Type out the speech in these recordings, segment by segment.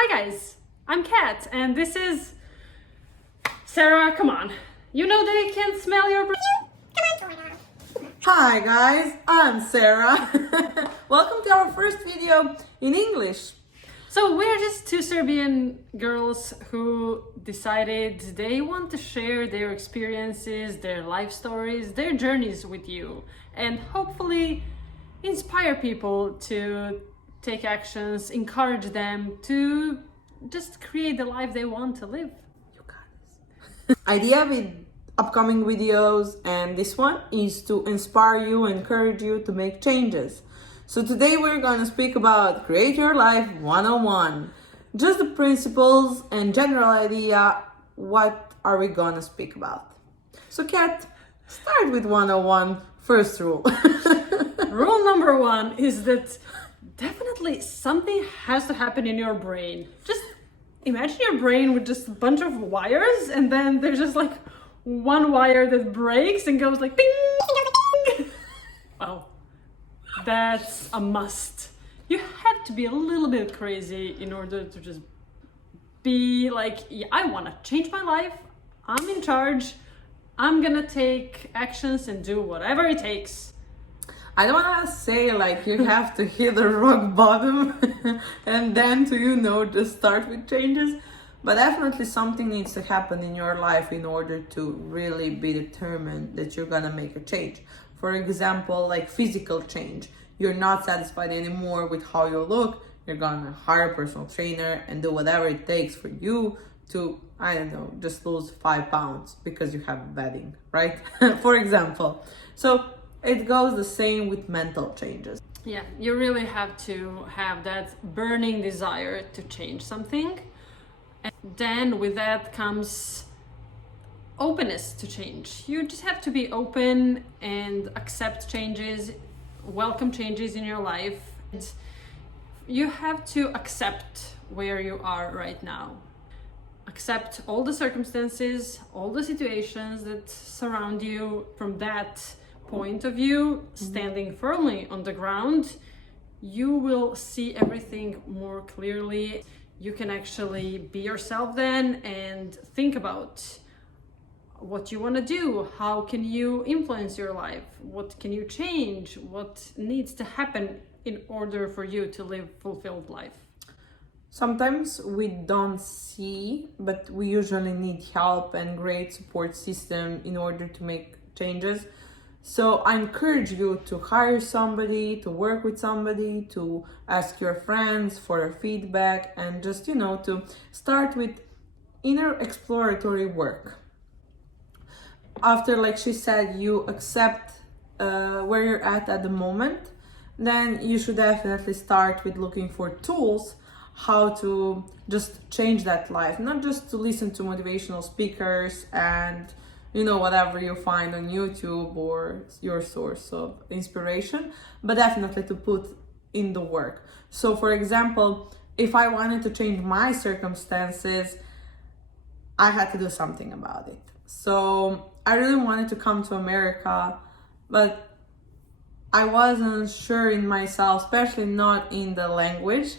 Hi guys, I'm Kat and this is Sarah. Come on, you know they can smell your Hi guys, I'm Sarah. Welcome to our first video in English. So we're just two Serbian girls who decided they want to share their experiences, their life stories, their journeys with you, and hopefully inspire people to take actions, encourage them to just create the life they want to live. You got this. Idea with upcoming videos and this one is to inspire you, encourage you to make changes. So today we're going to speak about Create Your Life 101. Just the principles and general idea, what are we going to speak about? So Kat, start with 101, first rule. Rule number one is that definitely something has to happen in your brain. Just imagine your brain with just a bunch of wires, and then there's just like one wire that breaks and goes like ping. Well, that's a must. You have to be a little bit crazy in order to just be like, yeah, I want to change my life. I'm in charge. I'm gonna take actions and do whatever it takes. I don't want to say like you have to hit the rock bottom and then just start with changes, but definitely something needs to happen in your life in order to really be determined that you're gonna make a change. For example, like physical change. You're not satisfied anymore with how you look. You're gonna hire a personal trainer and do whatever it takes for you to, I don't know, just lose 5 pounds because you have a wedding, right? For example. So it goes the same with mental changes. Yeah, you really have to have that burning desire to change something. And then with that comes openness to change. You just have to be open and accept changes, welcome changes in your life. And you have to accept where you are right now. Accept all the circumstances, all the situations that surround you. From that point of view, standing firmly on the ground, you will see everything more clearly. You can actually be yourself then and think about what you want to do. How can you influence your life? What can you change? What needs to happen in order for you to live fulfilled life? Sometimes we don't see, but we usually need help and great support system in order to make changes. So I encourage you to hire somebody, to work with somebody, to ask your friends for feedback, and just, to start with inner exploratory work. After, like she said, you accept where you're at the moment, then you should definitely start with looking for tools how to just change that life, not just to listen to motivational speakers and whatever you find on YouTube or your source of inspiration, but definitely to put in the work. So for example, if I wanted to change my circumstances, I had to do something about it. So I really wanted to come to America, but I wasn't sure in myself, especially not in the language.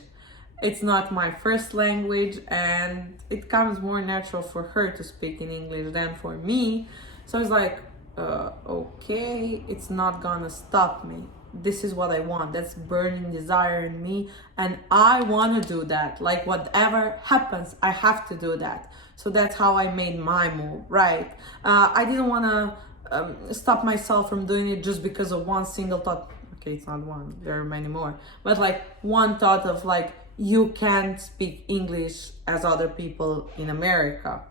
It's not my first language, and it comes more natural for her to speak in English than for me. So I was like, okay, it's not gonna stop me. This is what I want. That's burning desire in me, and I want to do that. Like whatever happens, I have to do that. So that's how I made my move, right? I didn't want to stop myself from doing it just because of one single thought. Okay, it's not one, there are many more, but like one thought of like, you can't speak English as other people in America.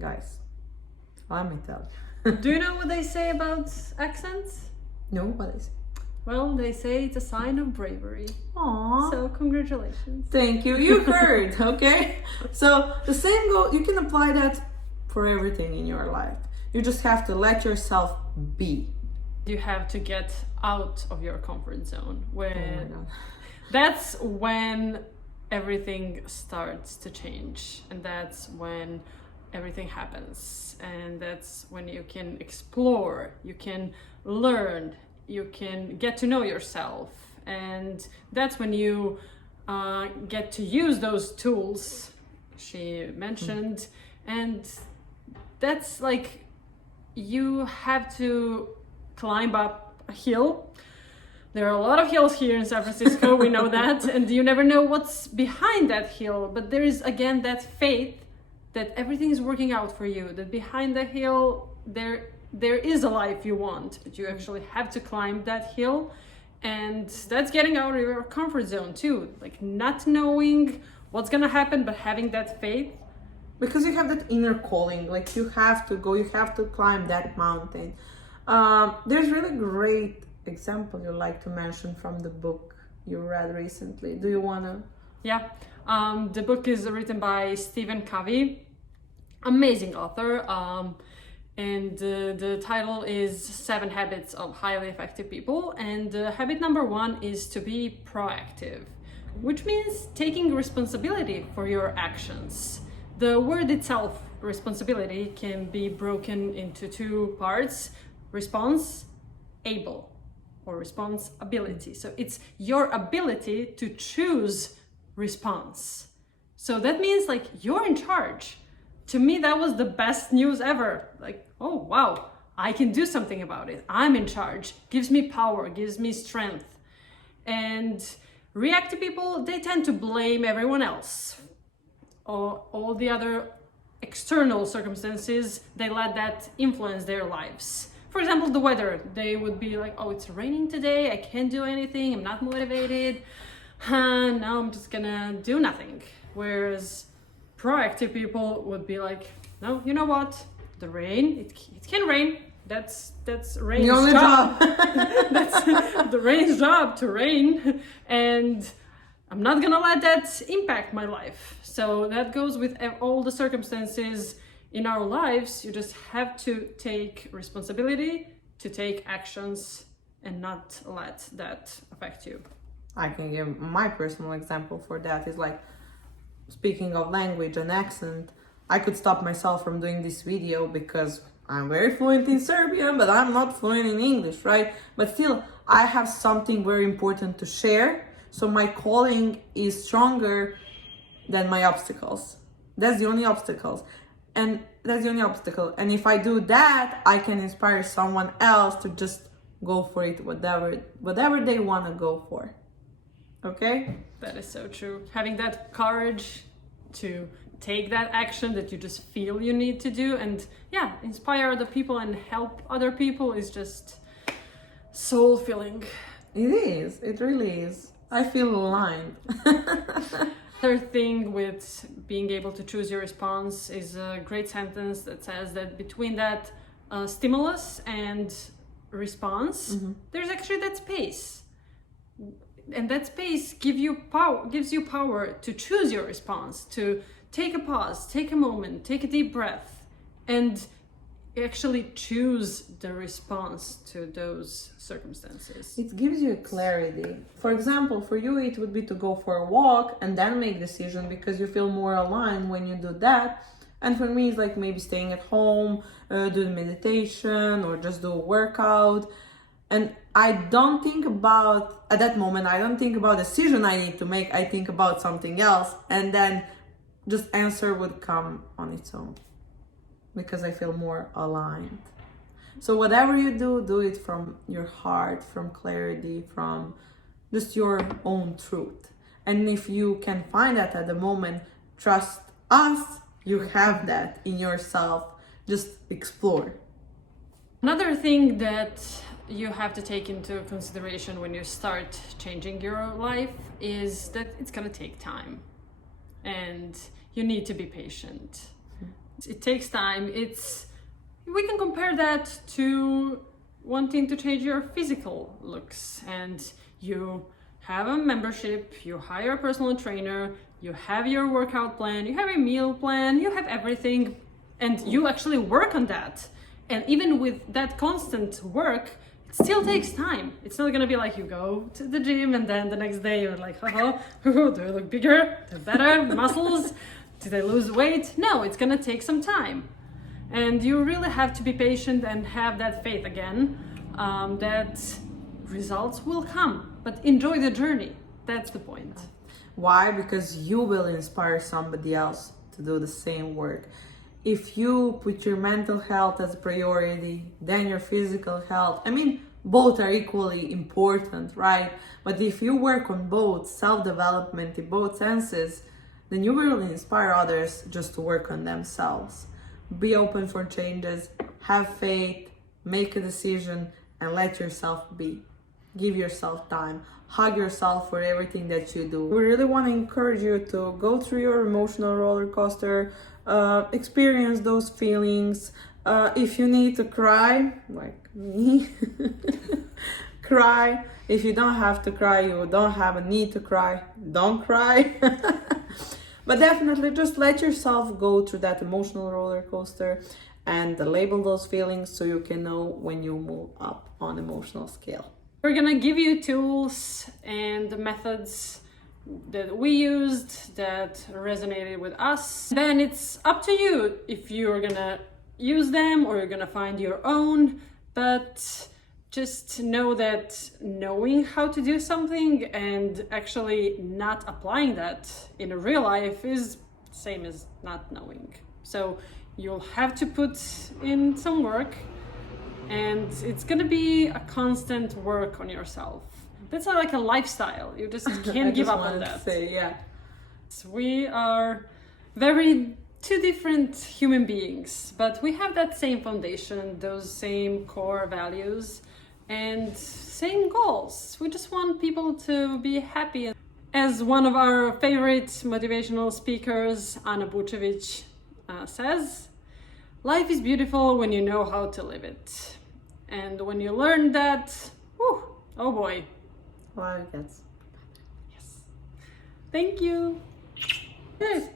Guys, let me tell you. Do you know what they say about accents? No, what is it? Well, they say it's a sign of bravery. Aww. So congratulations. Thank you. You heard, okay? So the same goal, you can apply that for everything in your life. You just have to let yourself be. You have to get out of your comfort zone. Oh my God. That's when everything starts to change, and that's when everything happens, and that's when you can explore, you can learn, you can get to know yourself, and that's when you get to use those tools she mentioned. And that's like, you have to climb up a hill. There are a lot of hills here in San Francisco, we know that, and you never know what's behind that hill. But there is, again, that faith that everything is working out for you, that behind the hill, there is a life you want, but you actually have to climb that hill. And that's getting out of your comfort zone too, like not knowing what's gonna happen, but having that faith. Because you have that inner calling, like you have to go, you have to climb that mountain. There's really great example you like to mention from the book you read recently. Do you wanna? Yeah, the book is written by Stephen Covey, amazing author, and the title is 7 Habits of Highly Effective People. And habit number 1 is to be proactive, which means taking responsibility for your actions. The word itself, responsibility, can be broken into 2 parts: response, able, or responsibility. So it's your ability to choose response. So that means like you're in charge. To me, that was the best news ever. Like, oh wow, I can do something about it. I'm in charge. Gives me power, gives me strength. And reactive people, they tend to blame everyone else. Or all the other external circumstances, they let that influence their lives. For example, the weather, they would be like, oh, it's raining today, I can't do anything, I'm not motivated, now I'm just gonna do nothing. Whereas proactive people would be like, no, you know what, the rain, it can rain, that's rain's The only job. That's the rain's job, to rain, and I'm not gonna let that impact my life. So that goes with all the circumstances in our lives. You just have to take responsibility, to take actions, and not let that affect you. I can give my personal example for that. Is like, speaking of language and accent, I could stop myself from doing this video because I'm very fluent in Serbian, but I'm not fluent in English, right? But still, I have something very important to share. So my calling is stronger than my obstacles. That's the only obstacles. And that's the only obstacle. And if I do that, I can inspire someone else to just go for it, whatever they want to go for. Okay? That is so true. Having that courage to take that action that you just feel you need to do, and yeah, inspire other people and help other people, is just soul filling. It is. It really is. I feel aligned. Third thing with being able to choose your response is a great sentence that says that between that stimulus and response, there's actually that space. And that space gives you power to choose your response, to take a pause, take a moment, take a deep breath, and actually choose the response to those circumstances. It gives you clarity. For example, for you, it would be to go for a walk and then make decision because you feel more aligned when you do that. And for me, it's like maybe staying at home, do the meditation, or just do a workout. And I don't think about, at that moment, I don't think about decision I need to make. I think about something else, and then just answer would come on its own because I feel more aligned. So whatever you do, do it from your heart, from clarity, from just your own truth. And if you can find that at the moment, trust us, you have that in yourself. Just explore. Another thing that you have to take into consideration when you start changing your life is that it's gonna take time, and you need to be patient. It takes time. We can compare that to wanting to change your physical looks, and you have a membership, you hire a personal trainer, you have your workout plan, you have a meal plan, you have everything, and you actually work on that. And even with that constant work, it still takes time. It's not gonna be like you go to the gym and then the next day you're like, do I look bigger? Do better? Muscles? Did I lose weight? No, it's gonna take some time. And you really have to be patient and have that faith again, that results will come. But enjoy the journey. That's the point. Why? Because you will inspire somebody else to do the same work. If you put your mental health as a priority, then your physical health, I mean, both are equally important, right? But if you work on both self-development in both senses, then you will inspire others just to work on themselves. Be open for changes, have faith, make a decision, and let yourself be. Give yourself time. Hug yourself for everything that you do. We really want to encourage you to go through your emotional roller coaster, experience those feelings. If you need to cry, like me, cry. If you don't have to cry, you don't have a need to cry, don't cry. But definitely just let yourself go through that emotional roller coaster and label those feelings so you can know when you move up on emotional scale. We're gonna give you tools and methods that we used that resonated with us. Then it's up to you if you're gonna use them or you're gonna find your own, but just know that knowing how to do something and actually not applying that in real life is the same as not knowing. So you'll have to put in some work, and it's gonna be a constant work on yourself. That's not like a lifestyle. You just can't give up on that. Yeah. We are very two different human beings, but we have that same foundation, those same core values, and same goals. We just want people to be happy. As one of our favorite motivational speakers, Anna Bucevic, says, life is beautiful when you know how to live it. And when you learn that, whew, oh boy. Well, that's... Yes. Thank you. Yes.